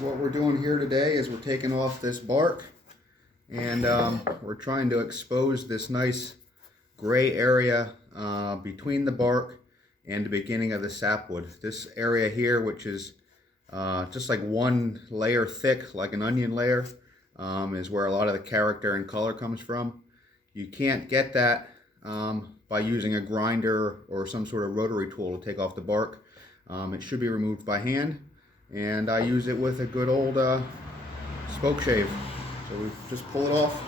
what we're doing here today is we're taking off this bark and we're trying to expose this nice gray area between the bark and the beginning of the sapwood. This area here, which is just like one layer thick, like an onion layer, is where a lot of the character and color comes from. You can't get that by using a grinder or some sort of rotary tool to take off the bark. It should be removed by hand, and I use it with a good old spoke shave. So we just pull it off.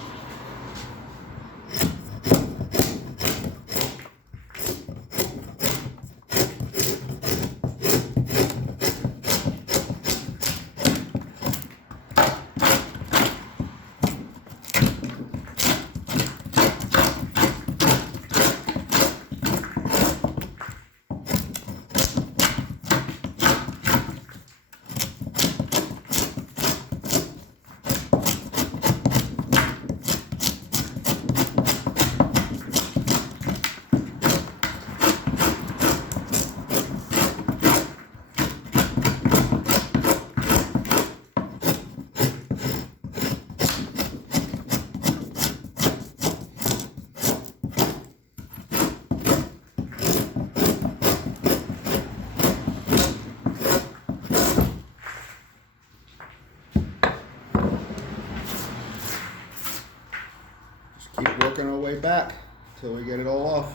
Keep working our way back until we get it all off.